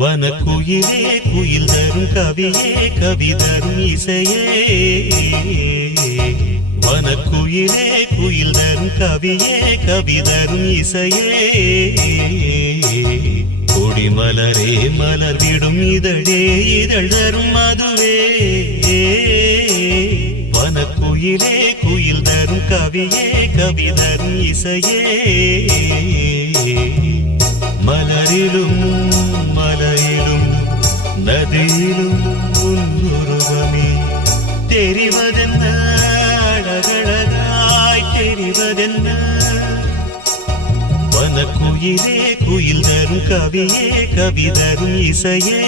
வனக்குயிலே குயில் தரும் கவியே கவி தரும் இசையே வனக்குயிலே குயில் தரும் கவியே கவி தரும் இசையே கொடிமலரே மலர் விடும் இதழே இதழ் தரும் மதுவே வனக்குயிலே குயில் தரும் கவியே கவி தரும் இசையே மலரிலும் மலையிலும் நதியிலும் உருவமே தெரிவதென்ன அழகழகாய் தெரிவதென்ன வனக்குயிலே குயில் தரும் கவியே கவி தரும் இசையே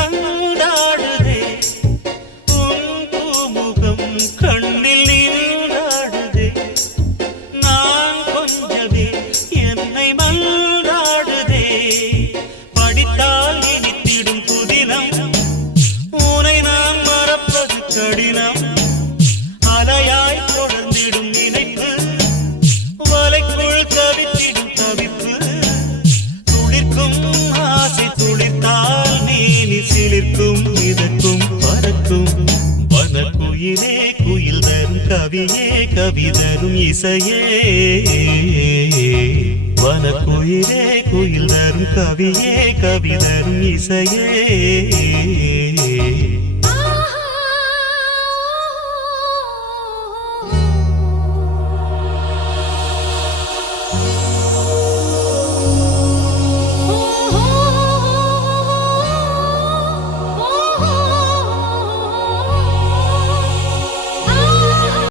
பந்தாடுதே உன் பூமுகம் கண்ணில் நீராடுதே நான் கொஞ்சவே என்னை மல்லாடுதே படித்தால் இனித்திடும் புதினம் உனை நான் மறப்பது கடினம் அலையாய் தொடர்ந்திடும் நினைப்பு வலைக்குள் தவித்திடும் தவிப்பு துளிர்க்கும் ஆசை துளிர்த்தால் சிலிர்க்கும் இதற்கும் பறக்கும் வனக்குயிலே குயில் தரும் கவியே கவி தரும் இசையே வனக்குயிலே குயில் தரும் கவியே கவி தரும் இசையே